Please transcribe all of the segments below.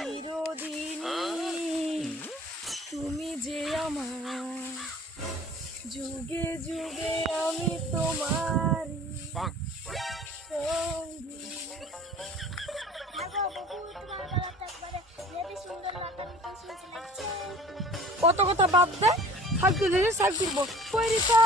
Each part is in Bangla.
চিরদিনই তুমি যে আমার, যুগে যুগে আমি তোমার সঙ্গী। কত কথা বাদ দে, শাক দিলে শাক দিব পয়রিকা।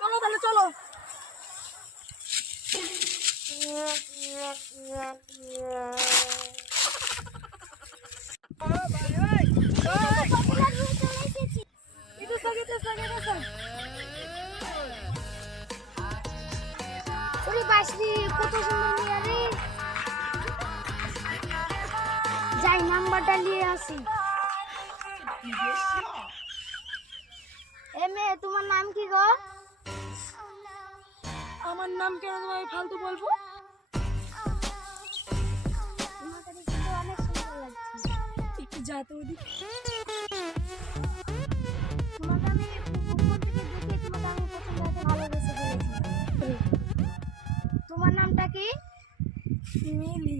চলো তাহলে চলো। কত সুন্দর মেয়ে রে, যাই নাম্বারটা নিয়ে আসি। এ মেয়ে, তোমার নাম কি গো? আমার নাম কেন তোমায় ফালতু বলবো? তোমাকে দেখতে তো অনেক সুন্দর লাগছে। একটু যা তো ওদিকে। তোমাকে আমি উপর থেকে দেখে তোমাকে আমি পছন্দ হতে ভালোবেসে ফেলেছি। তোমার নামটা কি? মিলি।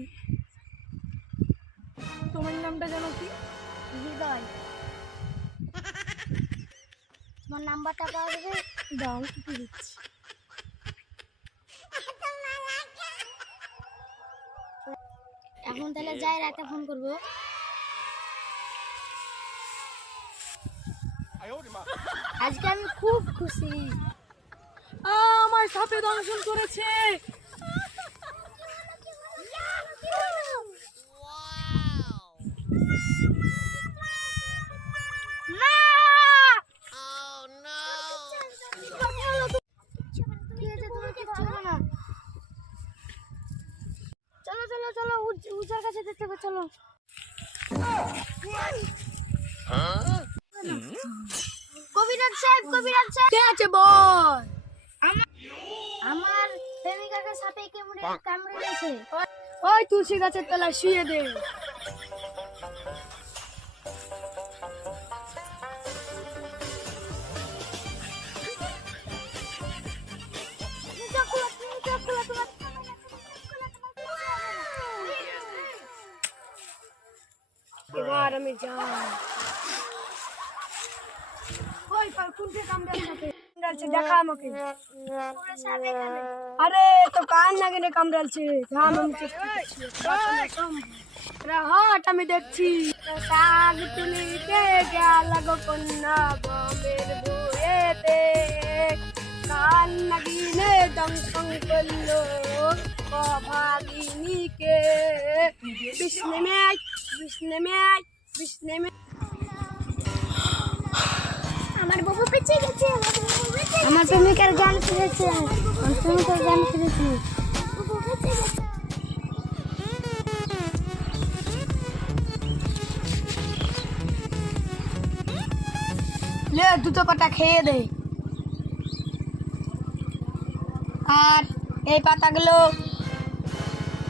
তোমার নামটা জানো কি? হৃদয়। তোমার নাম্বারটা পাওয়া যাবে? দাও, কি দিচ্ছি। এখন তাহলে যাই, রাতে ফোন করবো। আজকে আমি খুব খুশি। আমার সাপে দংশন করেছে। চলো চলো চলো, উজার কাছে যেতে হবে, চলো। কবিরাজ সাহেব, কবিরাজ সাহেব কে আছে বল? আমার প্রেমিকাকে সাপে কামড়েছে। ওই তুলসী গাছের তলায় শুয়ে দে। এবার আমি যাই। ওই কোনটা কামড়ালছে দেখা আমাকে। আরে তো কান নাগিনে কামড়ালছে। হাট আমি দেখছি। শাক তুলিতে গেল গো কন্যা বমের বইয়েতে, কান নাগিনে দংশন করলো ভাগিনীকে। আমার বাবু বেঁচে গেছে, আমার প্রেমিকার গান ফিরেছে, আমার প্রেমিকার গান ফিরেছে। লে দুটো পাতা খেয়ে দে, আর এই পাতাগুলো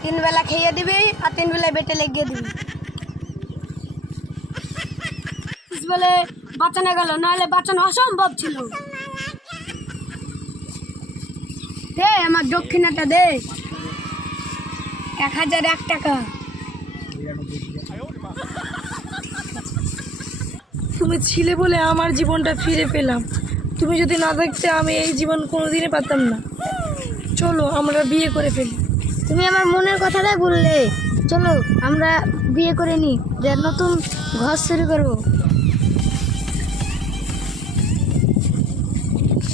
3 বেলা খেয়ে দিবি, আর 3 বেলা বেটে লেগে দিবি। বলে বাঁচানো গেল, নাহলে বাঁচানো অসম্ভব ছিল। দে আমার দক্ষিণাটা দে, 1001 টাকা। তুমি ছিলে বলে আমার জীবনটা ফিরে পেলাম। তুমি যদি না থাকতে আমি এই জীবন কোনোদিনই পারতাম না। চলো আমরা বিয়ে করে ফেলি। তুমি আমার মনের কথাটাই বললে। চলো আমরা বিয়ে করে নি, যে নতুন ঘর শুরু করবো।